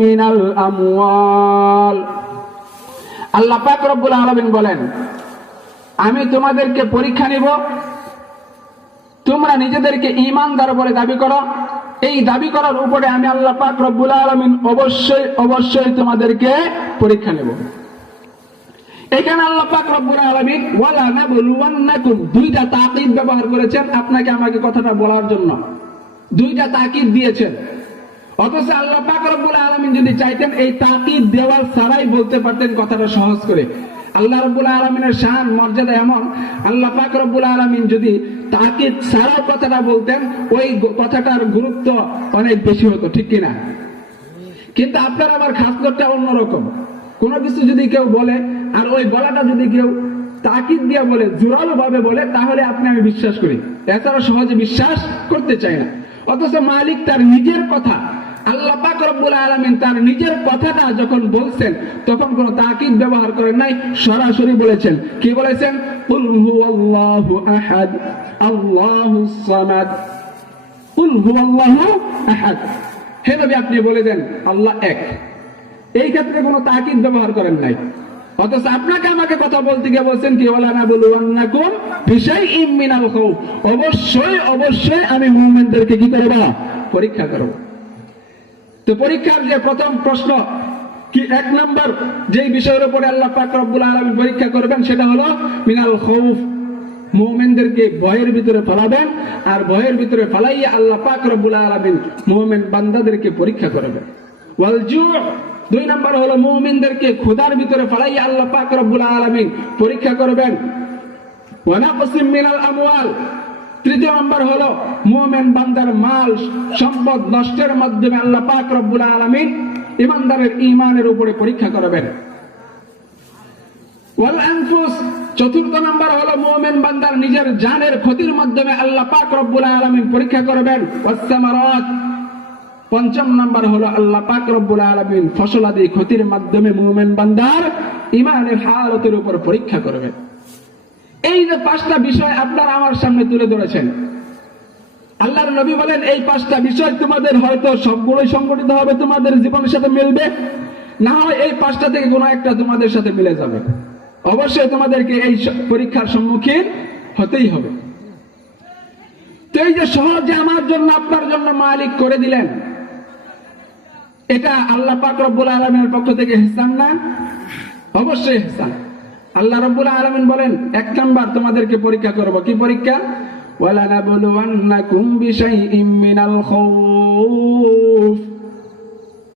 মিনাল আমওয়াল। আল্লাহ পাক রব্বুল আলামিন বলেন, আমি তোমাদেরকে পরীক্ষা নিব। তোমরা নিজেদেরকে ঈমানদার বলে দাবি করো, এই দাবি করার উপরে আমি আল্লাহ পাক রব্বুল আলামিন অবশ্যই তোমাদেরকে পরীক্ষা নেব। এখানে আল্লাহ পাক রব্বুল আলামিন ওয়ালা নাবলুওয়ান্নাকুম দুইটা তাকিদ ব্যবহার করেছেন আপনাকে আমাকে কথাটা বলার জন্য, দুইটা তাকিদ দিয়েছেন। অথচ আল্লাহ পাক রব্বুল আলামিন যদি চাইতেন এই তাকিদ দেওয়ার ছাড়াই বলতে পারতেন কথাটা সহজ করে। আল্লাহ রব্বুল আলামিনের শান মর্যাদা এমন, আল্লাহ পাক রব্বুল আলামিন যদি তাকিদ ছাড়াও কথাটা বলতেন ওই কথাটার গুরুত্ব অনেক বেশি হতো, ঠিক কিনা? কিন্তু আপনার আবার খাসলতটা অন্যরকম। কোনো কিছু যদি কেউ বলে আর ওই বলাটা যদি কেউ তাকিদ দিয়ে বলে, জোরালো ভাবে বলে, তাহলে আপনি আমি বিশ্বাস করি, এছাড়া সহজে বিশ্বাস করতে চাই না। অথচ মালিক তার নিজের কথা, আল্লাহ পাক রব্বুল আলামিন তার নিজের কথাটা যখন বলছেন তখন কোনো তাকিদ ব্যবহার করেন নাই, সরাসরি বলেছেন। কি বলেছেন? কুল হুয়াল্লাহু আহাদ আল্লাহুস সামাদ। কুল হুয়াল্লাহু আহাদ, হে নবী আপনি বলে দেন আল্লাহ এক। এই ক্ষেত্রে কোনো তাকিদ ব্যবহার করেন নাই। অথচ আপনাকে আমাকে কথা বলতে গিয়ে বলছেন কি, ওয়ালা নাবলুওয়ান্নাকুম বিশাইইম মিনাল খাউফ, অবশ্যই আমি মুমিনদেরকে কি করব? পরীক্ষা করব। তো পরীক্ষার যে প্রথম প্রশ্ন কি, এক নম্বর যেই বিষয়ের উপরে আল্লাহ পাক রব্বুল আলামিন পরীক্ষা করবেন সেটা হলো মিনাল খাউফ, মুমিনদেরকে ভয়ের ভিতরে ফেলাবেন। আর ভয়ের ভিতরে ফেলাইয়া আল্লাহ পাক রব্বুল আলামিন মুমিন বান্দাদেরকে পরীক্ষা করবেন। ওয়াল জু', দুই নম্বর হলো মুমিনদেরকে ক্ষুধার ভিতরে ফেলাইয়া আল্লাহ পাক রব্বুল আলামিন পরীক্ষা করবেন। ওয়া নাকসিম মিনাল আমওয়াল, তৃতীয় নম্বর হলো মুমিন বান্দার মাল সম্পদ নষ্টের মাধ্যমে আল্লাহ পাক রব্বুল আলামিন ঈমানদারের ঈমানের উপরে পরীক্ষা করবেন। ওয়াল আনফুস, চতুর্থ নম্বর হলো মুমিন বান্দার নিজের জানের ক্ষতির মাধ্যমে আল্লাহ পাক রব্বুল আলামিন পরীক্ষা করবেন। ওয়াস সামারাত, পঞ্চম নম্বর হলো আল্লাহ পাক রব্বুল আলামিন ফসলাদি ক্ষতির মাধ্যমে মুমিন বান্দার ঈমানের হালতের উপর পরীক্ষা করবেন। এই যে পাঁচটা বিষয় আপনারা আমার সামনে তুলে ধরেছেন, আল্লাহর নবী বলেন এই পাঁচটা বিষয় তোমাদের হয়তো সবগুলোই সংগঠিত হবে, তোমাদের জীবনের সাথে মিলবে, না হয় এই পাঁচটা থেকে কোনো একটা তোমাদের সাথে মিলে যাবে। অবশ্যই তোমাদেরকে এই পরীক্ষার সম্মুখীন হতেই হবে। তো এই যে সহজে আমার জন্য আপনার জন্য মালিক করে দিলেন, এটা আল্লাহ পাক রব্বুল আলামিনের পক্ষ থেকে ইহসান না? অবশ্যই ইহসান। আল্লাহ রব্বুল আলামিন বলেন এক নাম্বার তোমাদেরকে পরীক্ষা করব। কি পরীক্ষা? ওয়ালা নাবলুওয়ান্নাকুম বিশাইইম মিনাল খাউফ